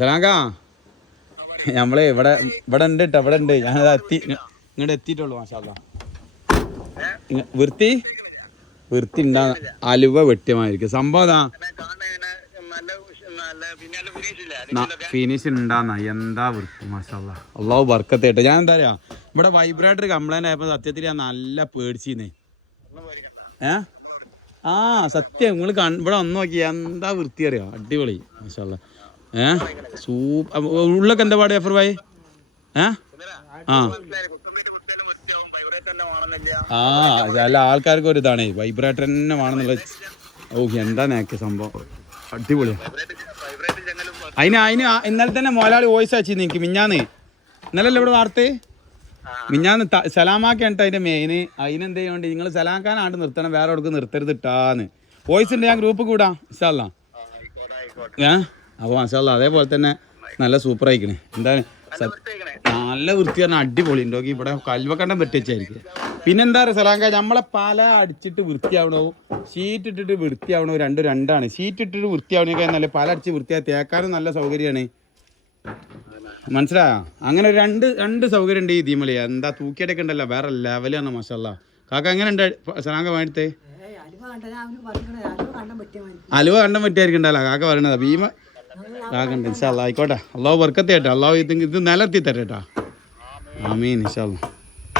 സലാങ്കാ നമ്മളെ ഇവിടെ ഇവിടെ ഉണ്ട് കേട്ടോ ഇവിടെ ഉണ്ട്. ഞാൻ എത്തി ഇങ്ങോട്ട് എത്തിയിട്ടുള്ളൂ മാഷാല്ല വൃത്തി? വൃത്തി ഉണ്ടാ അലുവ വെട്ടിയമായിരിക്കും. സംഭവം ഫിനിഷ് ഉണ്ടാന്ന. എന്താ വൃത്തി മാഷാല്ല അള്ളാഹു ബർക്കത്തേട്ട് ഞാൻ എന്താ പറയാ ഇവിടെ വൈബ്രേറ്റർ കംപ്ലൈന്റ് ആയപ്പോ സത്യത്തിൽ ഞാൻ നല്ല പേടിച്ചിരുന്നേ ഏ? ആ സത്യം. നിങ്ങൾ ഇവിടെ വന്നു നോക്കി എന്താ വൃത്തി അറിയാം? അടിപൊളി മാഷാല്ല ഏ? സൂപ്പർ ഉള്ളൊക്കെ എന്താ പാട് എഫർ ഭായി? ഏ? ആ. ആ അല്ല ആൾക്കാർക്ക് ഒരു ഇതാണ്. വൈബ്രേറ്റർ തന്നെ വേണമെന്നുള്ള ഓ എന്താ നേക്ക് സംഭവം? അടിപൊളി അതിന് അതിന് ഇന്നലെ തന്നെ മോലാളി വോയിസ് അയച്ചു നിനക്ക് മിഞ്ഞാന്ന്. ഇന്നലല്ലേ ഇവിടെ വാർത്ത? മിഞ്ഞാന്ന് ത- സലാമാക്കാണ് അതിന്റെ മെയിന് അതിനെന്ത് ചെയ്യുന്നുണ്ട്? നിങ്ങൾ സലാക്കാനാണ്ട് നിർത്തണം വേറെ എവിടേക്ക് നിർത്തരുത് ഇട്ടാന്ന് വോയിസ് ഉണ്ട് ഞാൻ ഗ്രൂപ്പ് കൂടാ ഇഷ്ടമല്ല ഏ? അപ്പോൾ മാഷാല്ല അതേപോലെ തന്നെ നല്ല സൂപ്പർ ആയിക്കണേ. എന്താണ്? നല്ല വൃത്തി പറഞ്ഞാൽ അടിപൊളി ഉണ്ടോ. ഇവിടെ കൽവക്കണ്ടം പിന്നെ പിന്നെന്താ പറയുക സലാങ്ക നമ്മളെ പല അടിച്ചിട്ട് വൃത്തിയാവണോ ഷീറ്റ് ഇട്ടിട്ട് വൃത്തിയാവണോ രണ്ടും രണ്ടാണ്. ഷീറ്റ് ഇട്ടിട്ട് വൃത്തിയാവണെങ്കിൽ നല്ല പല അടിച്ച് വൃത്തിയായി തേക്കാനും നല്ല സൗകര്യമാണ്. മനസ്സിലായോ? അങ്ങനെ രണ്ട് രണ്ട് സൗകര്യം ഉണ്ട് ഈ ദീമളി എന്താ തൂക്കിയടക്ക ഉണ്ടല്ലോ വേറെ ലെവലാണ് മസാല കാക്ക എങ്ങനെ ഉണ്ട് സലാങ്ക വേണ്ടത്തെ അലുവ കണ്ടം പറ്റിയായിരിക്കണ്ടല്ലോ കാക്ക പറയണതാ. ഭീമ കാക്കണ്ട് ഇൻഷാല്ല ആയിക്കോട്ടെ. അള്ളാഹു വർക്കത്തെ കേട്ടോ അള്ളാഹു ഇത് ഇത് നിലത്തി തരട്ടാ. ആമീൻ. ഇൻഷാല്ല